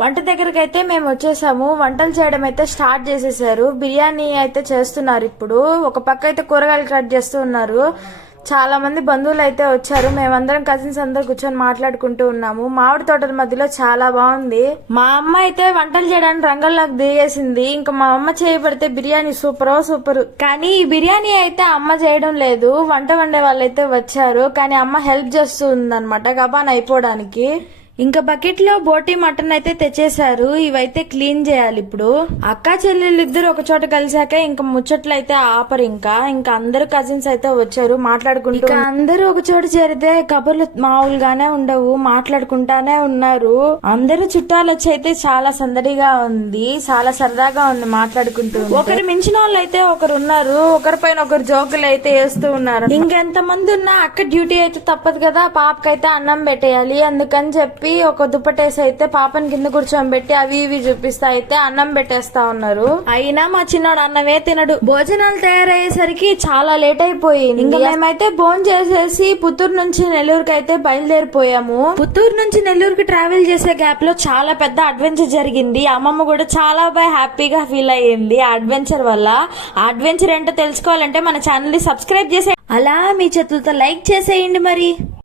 వంట దగ్గరకు అయితే మేము వచ్చేసాము. వంటలు చేయడం అయితే స్టార్ట్ చేసేసారు. బిర్యానీ అయితే చేస్తున్నారు. ఇప్పుడు ఒక పక్క అయితే కూరగాయలు కట్ చేస్తూ ఉన్నారు. చాలా మంది బంధువులు అయితే వచ్చారు. మేమందరం కజిన్స్ అందరు కూర్చొని మాట్లాడుకుంటూ ఉన్నాము. మామిడి తోటల మధ్యలో చాలా బాగుంది. మా అమ్మ అయితే వంటలు చేయడానికి రంగంలోకి దిగేసింది. ఇంకా మా అమ్మ చేయబడితే బిర్యానీ సూపర్. కానీ ఈ బిర్యానీ అయితే అమ్మ చేయడం లేదు. వంట వండే వాళ్ళైతే వచ్చారు. కానీ అమ్మ హెల్ప్ చేస్తూ ఉందన్నమాట గబాన్ అయిపోవడానికి. ఇంకా బకెట్ లో బోటి మటన్ అయితే తెచ్చేసారు. ఇవైతే క్లీన్ చేయాలి ఇప్పుడు. అక్క చెల్లెళ్ళు ఇద్దరు ఒక చోట కలిసాక ఇంకా ముచ్చట్లు అయితే ఆపరు. ఇంకా అందరు కజిన్స్ అయితే వచ్చారు మాట్లాడుకుంటూ. అందరూ ఒక చోట చేరితే కబుర్లు మామూలుగానే ఉండవు, మాట్లాడుకుంటానే ఉన్నారు. అందరూ చుట్టాలు వచ్చి అయితే చాలా సందడిగా ఉంది, చాలా సరదాగా ఉంది మాట్లాడుకుంటూ. ఒకరు మించిన వాళ్ళు అయితే ఒకరు ఉన్నారు. ఒకరిపైన ఒకరు జోకులు అయితే వేస్తూ ఉన్నారు. ఇంకెంత మంది ఉన్నా అక్క డ్యూటీ అయితే తప్పదు కదా, పాపకైతే అన్నం పెట్టేయాలి. అందుకని చెప్పి ఒక దుప్పటేసి అయితే పాపని కింద కూర్చోబెట్టి అవి ఇవి చూపిస్తా అయితే అన్నం పెట్టేస్తా ఉన్నారు. అయినా మా చిన్నోడు అన్నమే తినడు. భోజనాలు తయారయ్యేసరికి చాలా లేట్ అయిపోయింది. ఇంకా మేమైతే భోజనం చేసేసి పుత్తూరు నుంచి నెల్లూరుకి అయితే బయలుదేరిపోయాము. పుత్తూరు నుంచి నెల్లూరుకి ట్రావెల్ చేసే గ్యాప్ లో చాలా పెద్ద అడ్వెంచర్ జరిగింది. అమ్మమ్మ కూడా చాలా బాగా హ్యాపీగా ఫీల్ అయ్యింది ఆ అడ్వెంచర్ వల్ల. ఆ అడ్వెంచర్ ఏంటో తెలుసుకోవాలంటే మన ఛానల్ ని సబ్స్క్రైబ్ చేసే, అలా మీ చేతులతో లైక్ చేసేయండి మరి.